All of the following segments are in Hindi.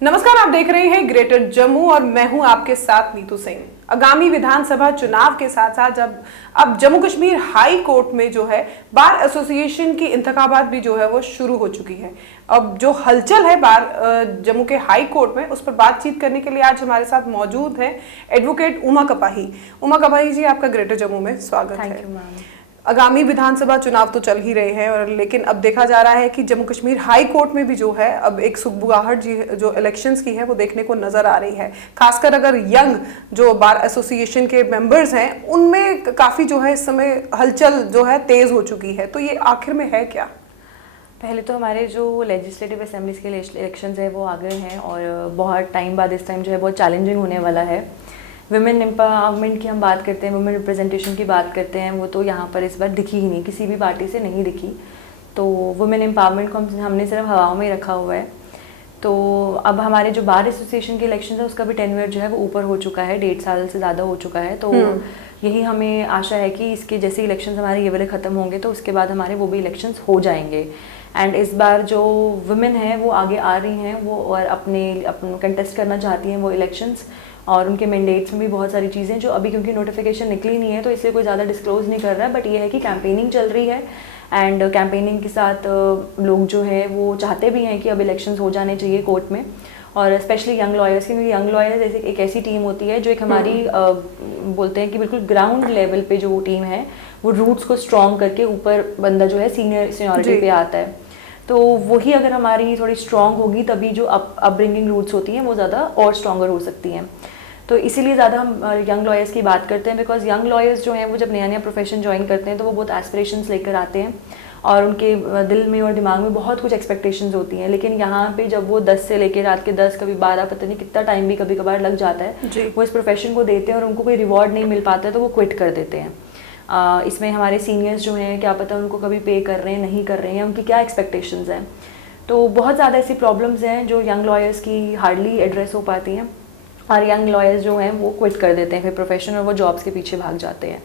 नमस्कार, आप देख रहे हैं ग्रेटर जम्मू और मैं हूं आपके साथ नीतू सिंह। आगामी विधानसभा चुनाव के साथ साथ अब जम्मू कश्मीर हाई कोर्ट में जो है बार एसोसिएशन की इंतखाबात भी जो है वो शुरू हो चुकी है। अब जो हलचल है बार जम्मू के हाई कोर्ट में, उस पर बातचीत करने के लिए आज हमारे साथ मौजूद है एडवोकेट उमा कपाही। उमा कपाही जी, आपका ग्रेटर जम्मू में स्वागत है। Thank you ma'am. आगामी विधानसभा चुनाव तो चल ही रहे हैं और लेकिन अब देखा जा रहा है कि जम्मू कश्मीर हाई कोर्ट में भी जो है अब एक सुगबुगाहट जी जो इलेक्शंस की है वो देखने को नजर आ रही है। खासकर अगर यंग जो बार एसोसिएशन के मेंबर्स हैं उनमें काफी जो है इस समय हलचल जो है तेज हो चुकी है। तो ये आखिर में है क्या? पहले तो हमारे जो लेजिस्लेटिव असेंबलीज के इलेक्शंस है वो आ गए हैं और बहुत टाइम बाद इस टाइम जो है बहुत चैलेंजिंग होने वाला है। वुमेन एम्पावरमेंट की हम बात करते हैं, वुमेन रिप्रेजेंटेशन की बात करते हैं, वो तो यहाँ पर इस बार दिखी ही नहीं, किसी भी पार्टी से नहीं दिखी। तो वुमेन एम्पावरमेंट को हमने सिर्फ हवाओं में ही रखा हुआ है। तो अब हमारे जो बार एसोसिएशन के इलेक्शन है उसका भी टेन्योर जो है वो ऊपर हो चुका है, 1.5 साल से ज़्यादा हो चुका है। तो यही हमें आशा है कि इसके जैसे इलेक्शंस हमारे ये वाले ख़त्म होंगे तो उसके बाद हमारे वो भी इलेक्शंस हो जाएंगे। एंड इस बार जो वुमेन हैं वो आगे आ रही हैं, वो और अपने कंटेस्ट करना चाहती हैं वो इलेक्शंस, और उनके मैंडेट्स में भी बहुत सारी चीज़ें जो अभी क्योंकि नोटिफिकेशन निकली नहीं है तो इसलिए कोई ज़्यादा डिस्क्लोज नहीं कर रहा है। बट ये है कि कैंपेनिंग चल रही है एंड कैंपेनिंग के साथ लोग जो है वो चाहते भी हैं कि अब इलेक्शंस हो जाने चाहिए कोर्ट में, और स्पेशली यंग लॉयर्स, क्योंकि यंग लॉयर्स जैसे एक ऐसी टीम होती है जो एक हमारी बोलते हैं कि बिल्कुल ग्राउंड लेवल पे जो टीम है वो रूट्स को स्ट्रॉन्ग करके ऊपर बंदा जो है सीनियरिटी पे आता है। तो वही अगर हमारी थोड़ी स्ट्रॉन्ग होगी तभी जो अपब्रिंगिंग रूट्स होती हैं वो ज़्यादा और स्ट्रॉन्गर हो सकती हैं। तो इसीलिए ज़्यादा हम यंग लॉयर्स की बात करते हैं, बिकॉज यंग लॉयर्स जो हैं वो जब नया नया प्रोफेशन ज्वाइन करते हैं तो वो बहुत एस्पिरेशंस लेकर आते हैं और उनके दिल में और दिमाग में बहुत कुछ एक्सपेक्टेशंस होती हैं। लेकिन यहाँ पे जब वो 10 से लेकर रात के 10 कभी 12 पता नहीं कितना टाइम भी कभी कभार लग जाता है, वो इस प्रोफेशन को देते हैं और उनको कोई रिवॉर्ड नहीं मिल पाता है तो वो क्विट कर देते हैं। इसमें हमारे सीनियर्स जो हैं क्या पता उनको कभी पे कर रहे हैं नहीं कर रहे हैं, उनकी क्या एक्सपेक्टेशंस हैं। तो बहुत ज़्यादा ऐसी प्रॉब्लम्स हैं जो यंग लॉयर्स की हार्डली एड्रेस हो पाती हैं और यंग लॉयर्स जो हैं वो क्विट कर देते हैं फिर प्रोफेशन और वो जॉब्स के पीछे भाग जाते हैं।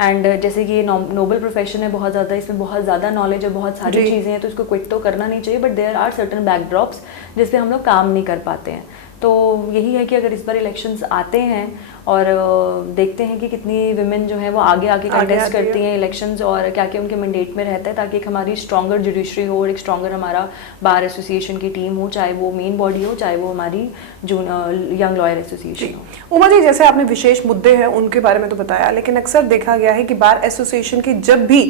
एंड जैसे कि ये नोबल प्रोफेशन है, बहुत ज़्यादा इसमें बहुत ज़्यादा नॉलेज है, बहुत सारी चीज़ें हैं, तो इसको क्विट तो करना नहीं चाहिए। But there are certain backdrops जिस पे हम लोग काम नहीं कर पाते हैं। तो यही है कि अगर इस बार इलेक्शंस आते हैं और देखते हैं कि कितनी विमेन जो है वो आगे आके कंटेस्ट करती हैं इलेक्शंस और क्या क्या उनके मैंडेट में रहता है, ताकि एक हमारी स्ट्रॉन्गर जुडिशरी हो और एक स्ट्रॉन्गर हमारा बार एसोसिएशन की टीम हो, चाहे वो मेन बॉडी हो चाहे वो हमारी जो यंग लॉयर एसोसिएशन हो। उमा जी, जैसे आपने विशेष मुद्दे हैं उनके बारे में तो बताया, लेकिन अक्सर देखा गया है कि बार एसोसिएशन की जब भी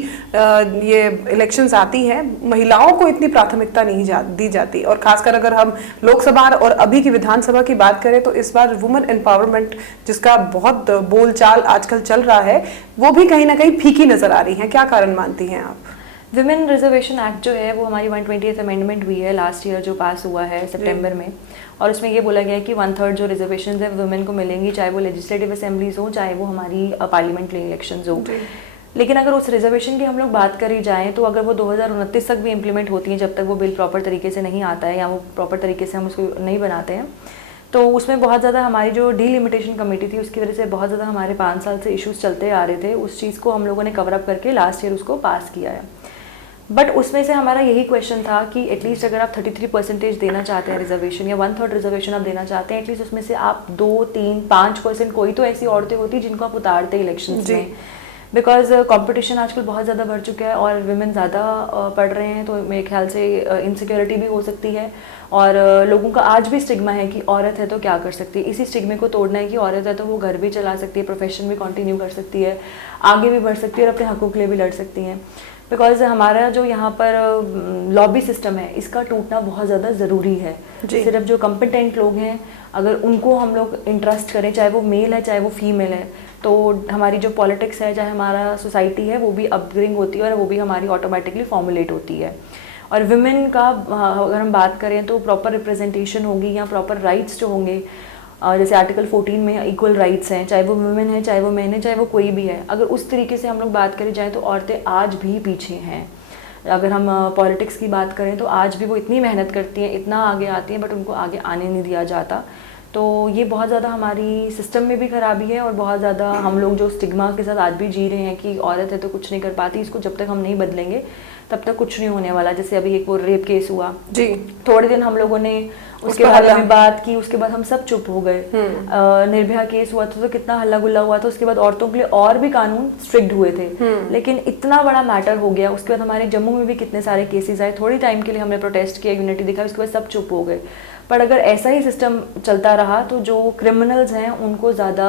ये इलेक्शंस आती हैं महिलाओं को इतनी प्राथमिकता नहीं दी जाती, और खासकर अगर हम लोकसभा और अभी की विधानसभा की बात करें तो इस बार वुमेन एम्पावरमेंट जिसका बहुत बोलचाल आजकल चल रहा है वो भी कहीं ना कहीं फीकी नजर आ रही है। क्या कारण मानती हैं आप? विमेन रिजर्वेशन एक्ट जो है वो हमारी 120th अमेंडमेंट हुई है लास्ट ईयर, जो पास हुआ है सितंबर में, और उसमें ये बोला गया है कि 1/3 जो रिजर्वेशन है वुमेन को मिलेंगी, चाहे वो लेजिस्लेटिव असेंबलीज हो चाहे वो हमारी पार्लियामेंट्री इलेक्शंस हो। लेकिन अगर उस रिजर्वेशन की हम लोग बात करी जाएँ तो अगर वो 2029 तक भी इम्प्लीमेंट होती है, जब तक वो बिल प्रॉपर तरीके से नहीं आता है या वो प्रॉपर तरीके से हम उसको नहीं बनाते हैं, तो उसमें बहुत ज़्यादा हमारी जो डीलिमिटेशन कमेटी थी उसकी वजह से बहुत ज़्यादा हमारे 5 साल से इश्यूज चलते आ रहे थे। उस चीज़ को हम लोगों ने कवर अप करके लास्ट ईयर उसको पास किया है। बट उसमें से हमारा यही क्वेश्चन था कि एटलीस्ट अगर आप 33% देना चाहते हैं रिजर्वेशन या 1/3 रिजर्वेशन आप देना चाहते हैं, एटलीस्ट उसमें से आप 2, 3, 5% कोई तो ऐसी औरतें होती जिनको आप उतारते इलेक्शन में, बिकॉज कंपटीशन आजकल बहुत ज़्यादा बढ़ चुका है और विमेन ज़्यादा पढ़ रहे हैं, तो मेरे ख्याल से इनसिक्योरिटी भी हो सकती है और लोगों का आज भी स्टिग्मा है कि औरत है तो क्या कर सकती है। इसी स्टिग्मे को तोड़ना है कि औरत है तो वो घर भी चला सकती है, प्रोफेशन भी कंटिन्यू कर सकती है, आगे भी बढ़ सकती है और अपने हकों के लिए भी लड़ सकती हैं। बिकॉज हमारा जो यहाँ पर लॉबी सिस्टम है इसका टूटना बहुत ज़्यादा ज़रूरी है। सिर्फ जो कम्पिटेंट लोग हैं अगर उनको हम लोग इंटरेस्ट करें, चाहे वो मेल है चाहे वो फीमेल है, तो हमारी जो पॉलिटिक्स है चाहे हमारा सोसाइटी है वो भी अपग्रेडिंग होती है और वो भी हमारी ऑटोमेटिकली फॉर्मुलेट होती है। और विमेन का अगर हम बात करें तो प्रॉपर रिप्रेजेंटेशन होगी या प्रॉपर राइट्स जो होंगे, जैसे आर्टिकल 14 में इक्वल राइट्स हैं, चाहे वो वुमेन है चाहे वो मैन है चाहे वो कोई भी है, अगर उस तरीके से हम लोग बात करें जाए तो औरतें आज भी पीछे हैं। अगर हम पॉलिटिक्स की बात करें तो आज भी वो इतनी मेहनत करती हैं, इतना आगे आती हैं, बट उनको आगे आने नहीं दिया जाता। तो ये बहुत ज़्यादा हमारी सिस्टम में भी खराबी है और बहुत ज़्यादा हम लोग जो स्टिग्मा के साथ आज भी जी रहे हैं कि औरत है तो कुछ नहीं कर पाती, इसको जब तक हम नहीं बदलेंगे तब तक कुछ नहीं होने वाला। जैसे अभी एक वो रेप केस हुआ जी, थोड़े दिन हम लोगों ने उसके बाद हमें बात की, उसके बाद हम सब चुप हो गए। निर्भया केस हुआ था तो कितना हल्ला गुल्ला हुआ था, उसके बाद औरतों के लिए और भी कानून स्ट्रिक्ट हुए थे, लेकिन इतना बड़ा मैटर हो गया। उसके बाद हमारे जम्मू में भी कितने सारे केसेस आए, थोड़ी टाइम के लिए हमने प्रोटेस्ट किया, यूनिटी दिखा, उसके बाद सब चुप हो गए। पर अगर ऐसा ही सिस्टम चलता रहा तो जो क्रिमिनल्स हैं उनको ज़्यादा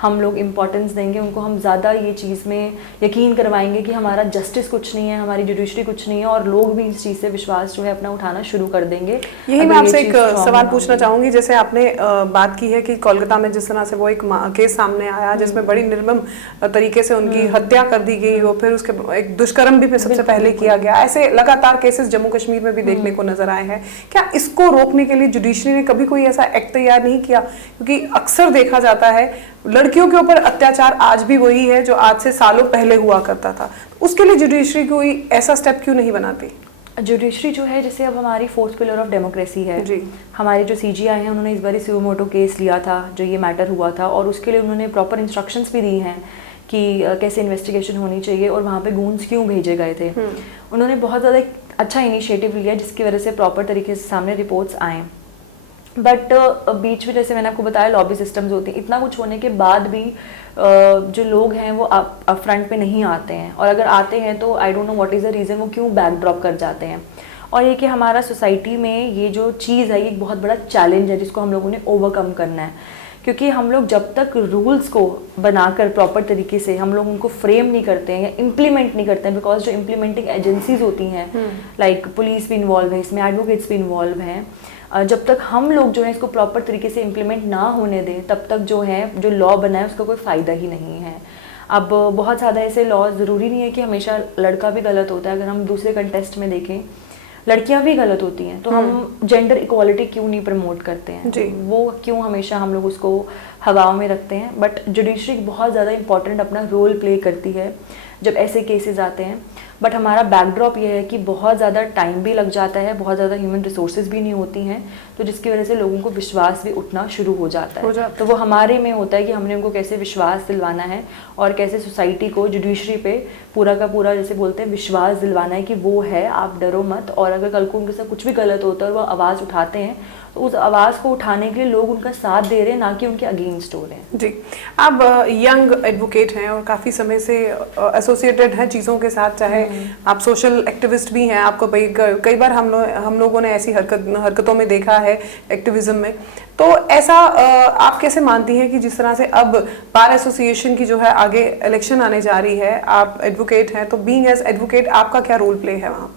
हम लोग इम्पोर्टेंस देंगे, उनको हम ज़्यादा ये चीज़ में यकीन करवाएंगे कि हमारा जस्टिस कुछ नहीं है, हमारी जुडिशरी कुछ नहीं है, और लोग भी इस चीज़ से विश्वास जो है अपना उठाना शुरू कर देंगे। यही मैं आपसे एक सवाल पूछना चाहूँगी, जैसे आपने बात की है कि कोलकाता में जिस तरह से वो एक केस सामने आया जिसमें बड़ी निर्मम तरीके से उनकी हत्या कर दी गई और फिर उसके एक दुष्कर्म भी सबसे पहले किया गया, ऐसे लगातार केसेस जम्मू कश्मीर में भी देखने को नजर आए हैं। क्या इसको रोकने के लिए जुडिशरी ने कभी कोई ऐसा एक्ट तैयार नहीं किया? क्योंकि अक्सर देखा जाता है लड़कियों के ऊपर अत्याचार आज भी वही है जो आज से सालों पहले हुआ करता था, उसके लिए जुडिशरी कोई ऐसा स्टेप क्यों नहीं बनाती? जुडिशरी जो है, जैसे अब हमारी फोर्थ पिलर ऑफ डेमोक्रेसी है जी। हमारे जो सीजीआई हैं उन्होंने इस बार सुओ मोटो केस लिया था जो ये मैटर हुआ था, और उसके लिए उन्होंने प्रॉपर इंस्ट्रक्शंस भी दी हैं कि कैसे इन्वेस्टिगेशन होनी चाहिए और वहाँ पे गूंज क्यों भेजे गए थे। उन्होंने बहुत ज़्यादा अच्छा इनिशिएटिव लिया जिसकी वजह से प्रॉपर तरीके से सामने रिपोर्ट्स आएँ। बट बीच में जैसे मैंने आपको बताया लॉबी सिस्टम्स होती हैं, इतना कुछ होने के बाद भी जो लोग हैं वो अप फ्रंट पे नहीं आते हैं, और अगर आते हैं तो I don't know what is the reason वो क्यों बैक ड्रॉप कर जाते हैं। और ये कि हमारा सोसाइटी में ये जो चीज़ है ये एक बहुत बड़ा चैलेंज है जिसको हम लोगों ने ओवरकम करना है, क्योंकि हम लोग जब तक रूल्स को बनाकर प्रॉपर तरीके से हम लोग उनको फ्रेम नहीं करते हैं या इम्प्लीमेंट नहीं करते हैं, बिकॉज जो इम्प्लीमेंटिंग एजेंसीज होती हैं लाइक पुलिस भी इन्वॉल्व है इसमें, एडवोकेट्स भी इन्वॉल्व हैं, जब तक हम लोग जो है इसको प्रॉपर तरीके से इम्प्लीमेंट ना होने दें तब तक जो है जो लॉ बना है उसका कोई फ़ायदा ही नहीं है। अब बहुत ज़्यादा ऐसे लॉ ज़रूरी नहीं है कि हमेशा लड़का भी गलत होता है, अगर हम दूसरे कंटेस्ट में देखें लड़कियां भी गलत होती हैं, तो हम जेंडर इक्वालिटी क्यों नहीं प्रमोट करते हैं जी। वो क्यों हमेशा हम लोग उसको हवाओं में रखते हैं। बट जुडिशरी बहुत ज़्यादा इंपॉर्टेंट अपना रोल प्ले करती है जब ऐसे केसेस आते हैं। बट हमारा बैकड्रॉप ये है कि बहुत ज़्यादा टाइम भी लग जाता है, बहुत ज़्यादा ह्यूमन रिसोर्सेज भी नहीं होती हैं, तो जिसकी वजह से लोगों को विश्वास भी उठना शुरू हो जाता है। तो वो हमारे में होता है कि हमने उनको कैसे विश्वास दिलवाना है और कैसे सोसाइटी को जुडिशरी पे पूरा का पूरा जैसे बोलते हैं विश्वास दिलवाना है कि वो है, आप डरो मत। और अगर कल को उनके साथ कुछ भी गलत होता है और वो आवाज़ उठाते हैं तो उस आवाज़ को उठाने के लिए लोग उनका साथ दे रहे हैं, ना कि उनके अगेंस्ट हो रहे हैं। जी, आप यंग एडवोकेट हैं और काफ़ी समय से एसोसिएटेड हैं चीज़ों के साथ, चाहे आप सोशल एक्टिविस्ट भी हैं, आपको कई बार हम लोगों ने ऐसी हरकतों में देखा है एक्टिविज्म में। तो ऐसा आप कैसे मानती हैं कि जिस तरह से अब बार एसोसिएशन की जो है आगे इलेक्शन आने जा रही है, आप एडवोकेट हैं, तो बीइंग एज एडवोकेट आपका क्या रोल प्ले है वहाँ?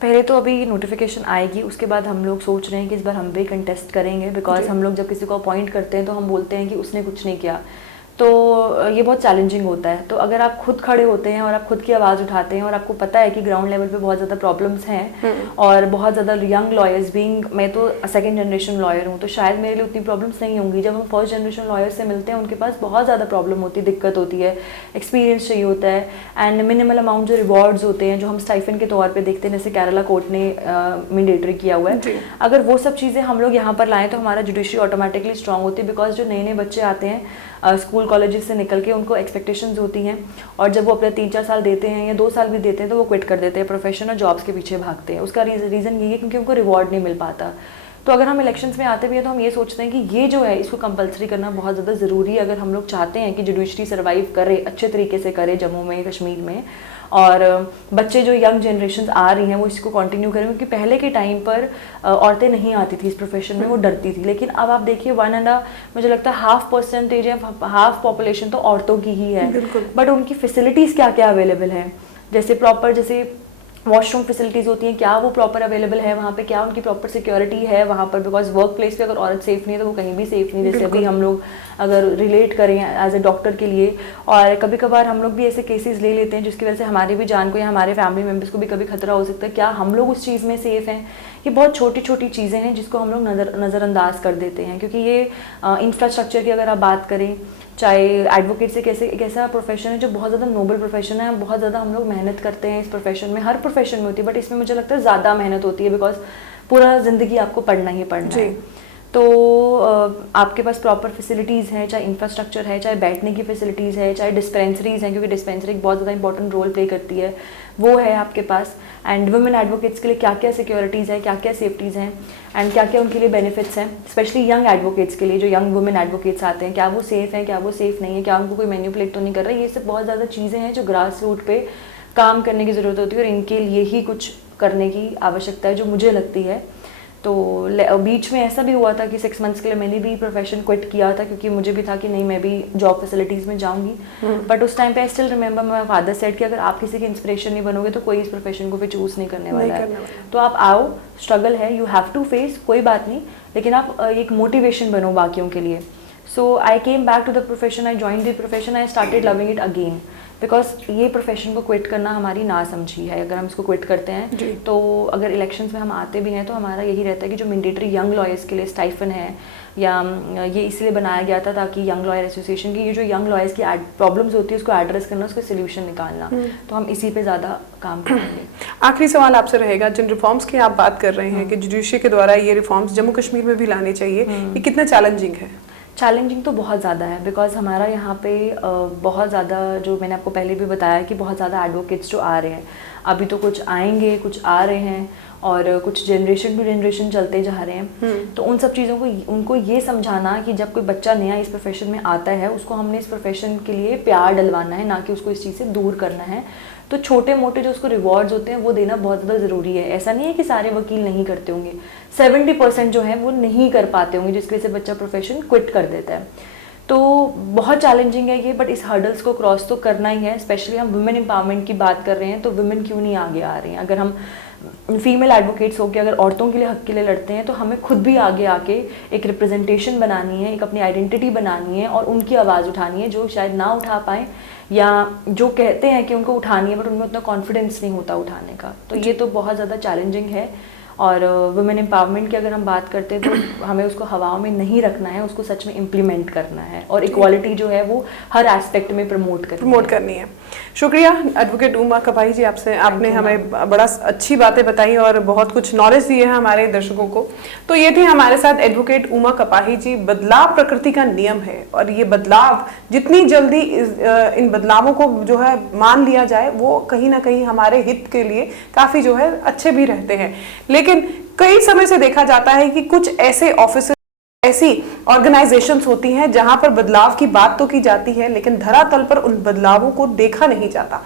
पहले तो अभी नोटिफिकेशन आएगी, उसके बाद हम लोग सोच रहे हैं कि इस बार हम भी कंटेस्ट करेंगे, बिकॉज हम लोग जब किसी को अपॉइंट करते हैं तो हम बोलते हैं कि उसने कुछ नहीं किया, तो ये बहुत चैलेंजिंग होता है। तो अगर आप खुद खड़े होते हैं और आप खुद की आवाज़ उठाते हैं और आपको पता है कि ग्राउंड लेवल पे बहुत ज़्यादा प्रॉब्लम्स हैं और बहुत ज़्यादा यंग लॉयर्स बीइंग, मैं तो सेकंड जनरेशन लॉयर हूँ तो शायद मेरे लिए उतनी प्रॉब्लम्स नहीं होंगी। जब हम फर्स्ट जनरेशन लॉयर से मिलते हैं उनके पास बहुत ज़्यादा प्रॉब्लम होती है, दिक्कत होती है, एक्सपीरियंस चाहिए होता है, एंड मिनिमल अमाउंट जो रिवॉर्ड्स होते हैं जो हम स्टाइफन के तौर पर देखते हैं, जैसे केरला कोर्ट ने मैंडेटरी किया हुआ है, अगर वो सब चीज़ें हम लोग यहाँ पर लाएँ तो हमारा जुडिशरी ऑटोमेटिकली स्ट्रॉन्ग होती है। बिकॉज जो नए नए बच्चे आते हैं स्कूल कॉलेजेस से निकल के, उनको एक्सपेक्टेशंस होती हैं और जब वो अपने 3-4 साल देते हैं या 2 साल भी देते हैं तो वो क्विट कर देते हैं प्रोफेशन और जॉब्स के पीछे भागते हैं। उसका रीज़न यही है क्योंकि उनको रिवॉर्ड नहीं मिल पाता। तो अगर हम इलेक्शंस में आते भी हैं तो हम ये सोचते हैं कि ये जो है इसको कंपलसरी करना बहुत ज़्यादा ज़रूरी है अगर हम लोग चाहते हैं कि जुडिशरी सर्वाइव करे, अच्छे तरीके से करे जम्मू में, कश्मीर में, और बच्चे जो यंग जनरेशन आ रही हैं वो इसको कंटिन्यू करें। क्योंकि पहले के टाइम पर औरतें नहीं आती थी इस प्रोफेशन में, वो डरती थी, लेकिन अब आप देखिए मुझे लगता है 0.5% या हाफ पॉपुलेशन तो औरतों की ही है, बट उनकी फैसिलिटीज़ क्या क्या अवेलेबल है, जैसे प्रॉपर जैसे वॉशरूम फैसिलिटीज़ होती हैं, क्या वो प्रॉपर अवेलेबल है वहाँ पे, क्या उनकी प्रॉपर सिक्योरिटी है वहाँ पर, बिकॉज वर्क प्लेस पे अगर औरत सेफ नहीं है तो वो कहीं भी सेफ नहीं। जैसे अभी हम लोग अगर रिलेट करें एज ए डॉक्टर के लिए, और कभी कभार हम लोग भी ऐसे केसेस ले लेते हैं जिसकी वजह से हमारी भी जान को या हमारे फैमिली मेम्बर्स को भी कभी खतरा हो सकता है, क्या हम लोग उस चीज़ में सेफ़ हैं। ये बहुत छोटी छोटी चीज़ें हैं जिसको हम लोग नज़रअंदाज कर देते हैं, क्योंकि ये इंफ्रास्ट्रक्चर की अगर आप बात करें, चाहे एडवोकेट से एक ऐसा प्रोफेशन है जो बहुत ज़्यादा नोबल प्रोफेशन है, बहुत ज़्यादा हम लोग मेहनत करते हैं इस प्रोफेशन में, हर प्रोफेशन में होती है बट इसमें मुझे लगता है ज़्यादा मेहनत होती है, बिकॉज पूरा ज़िंदगी आपको पढ़ना ही पढ़ना है। तो आपके पास प्रॉपर फैसिलिटीज़ हैं, चाहे इंफ्रास्ट्रक्चर है, चाहे बैठने की फैसिलिटीज़ है, चाहे डिस्पेंसरीज़ हैं, क्योंकि डिस्पेंसरी बहुत ज़्यादा इंपॉर्टेंट रोल प्ले करती है, वो है आपके पास। एंड वुमेन एडवोकेट्स के लिए क्या क्या सिक्योरिटीज़ हैं, क्या क्या सेफ्टीज़ हैं, एंड क्या क्या उनके लिए बेनिफिट्स हैं, स्पेशली यंग एडवोकेट्स के लिए, जो यंग वुमेन एडवोकेट्स आते हैं, क्या वो सेफ़ हैं, क्या वो सेफ़ नहीं है, क्या उनको कोई मैनिपुलेट तो नहीं कर रहा है। ये सब बहुत ज़्यादा चीज़ें हैं जो ग्रास रूट पे काम करने की ज़रूरत होती है, और इनके लिए ही कुछ करने की आवश्यकता है, जो मुझे लगती है। तो बीच में ऐसा भी हुआ था कि 6 मंथ्स के लिए मैंने भी प्रोफेशन क्विट किया था, क्योंकि मुझे भी था कि नहीं, मैं भी जॉब फैसिलिटीज़ में जाऊंगी। बट उस टाइम पे I still remember my father said कि अगर आप किसी के इंस्पिरेशन नहीं बनोगे तो कोई इस प्रोफेशन को फिर चूज़ नहीं करने वाला है। तो आप आओ, स्ट्रगल है, यू हैव टू फेस, कोई बात नहीं, लेकिन आप एक मोटिवेशन बनो बाकियों के लिए। So I came back to the profession, I join the profession, I started loving it again, because ये प्रोफेशन को क्विट करना हमारी ना समझी है। अगर हम इसको क्विट करते हैं तो अगर इलेक्शंस में हम आते भी हैं तो हमारा यही रहता है कि जो मैंडेटरी यंग लॉयर्स के लिए स्टाइफन है, या ये इसलिए बनाया गया था ताकि यंग लॉयर एसोसिएशन की ये जो यंग लॉयर्स की प्रॉब्लम्स होती है उसको एड्रेस करना, उसका सोल्यूशन निकालना, तो हम इसी पे ज़्यादा काम करेंगे। आखिरी सवाल आपसे रहेगा, जिन रिफॉर्म्स की आप बात कर रहे हैं कि जुडिशरी के द्वारा ये रिफॉर्म्स जम्मू कश्मीर में भी लाने चाहिए, ये कितना चैलेंजिंग है? चैलेंजिंग तो बहुत ज़्यादा है, बिकॉज हमारा यहाँ पे बहुत ज़्यादा, जो मैंने आपको पहले भी बताया कि बहुत ज़्यादा एडवोकेट्स जो आ रहे हैं, अभी तो कुछ आएंगे, कुछ आ रहे हैं, और कुछ जनरेशन टू जनरेशन चलते जा रहे हैं। तो उन सब चीज़ों को, उनको ये समझाना कि जब कोई बच्चा नया इस प्रोफेशन में आता है, उसको हमने इस प्रोफेशन के लिए प्यार डलवाना है, ना कि उसको इस चीज़ से दूर करना है। तो छोटे मोटे जो उसको रिवॉर्ड्स होते हैं वो देना बहुत ज़्यादा ज़रूरी है। ऐसा नहीं है कि सारे वकील नहीं करते होंगे, 70% जो है वो नहीं कर पाते होंगे, जिसकी वजह से बच्चा प्रोफेशन क्विट कर देता है। तो बहुत चैलेंजिंग है ये, बट इस हर्डल्स को क्रॉस तो करना ही है। स्पेशली हम वुमेन एम्पावरमेंट की बात कर रहे हैं, तो वुमेन क्यों नहीं आगे आ रही हैं? अगर हम फीमेल एडवोकेट्स होकर अगर औरतों के लिए हक के लिए लड़ते हैं, तो हमें खुद भी आगे आके एक रिप्रेजेंटेशन बनानी है, एक अपनी आइडेंटिटी बनानी है, और उनकी आवाज़ उठानी है जो शायद ना उठा पाएँ, या जो कहते हैं कि उनको उठानी है बट उनमें उतना कॉन्फिडेंस नहीं होता उठाने का। तो ये तो बहुत ज़्यादा चैलेंजिंग है। और वुमेन एम्पावरमेंट की अगर हम बात करते हैं तो हमें उसको हवाओं में नहीं रखना है, उसको सच में इम्प्लीमेंट करना है, और इक्वालिटी जो है वो हर एस्पेक्ट में प्रमोट करनी है। शुक्रिया एडवोकेट उमा कपाही जी, आपने हमें बड़ा अच्छी बातें बताई और बहुत कुछ नॉलेज दी है हमारे दर्शकों को। तो ये थी हमारे साथ एडवोकेट उमा कपाही जी। बदलाव प्रकृति का नियम है, और ये बदलाव जितनी जल्दी इन बदलावों को जो है मान लिया जाए, वो कहीं ना कहीं हमारे हित के लिए काफी जो है अच्छे भी रहते हैं। लेकिन कई समय से देखा जाता है कि कुछ ऐसे ऑफिस, ऐसी ऑर्गेनाइजेशंस होती हैं जहां पर बदलाव की बात तो की जाती है, लेकिन धरातल पर उन बदलावों को देखा नहीं जाता।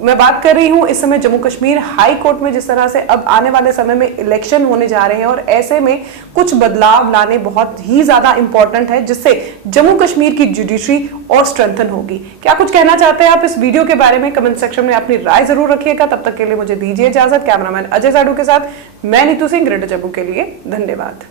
मैं बात कर रही हूं इस समय जम्मू कश्मीर हाई कोर्ट में, जिस तरह से अब आने वाले समय में इलेक्शन होने जा रहे हैं, और ऐसे में कुछ बदलाव लाने बहुत ही ज्यादा इंपॉर्टेंट है, जिससे जम्मू कश्मीर की जुडिशरी और स्ट्रेंथन होगी। क्या कुछ कहना चाहते हैं आप इस वीडियो के बारे में? कमेंट सेक्शन में अपनी राय जरूर रखिएगा। तब तक के लिए मुझे दीजिए इजाजत। कैमरामैन अजय साडू के साथ मैं नीतू सिंह, ग्रेटर जम्मू के लिए धन्यवाद।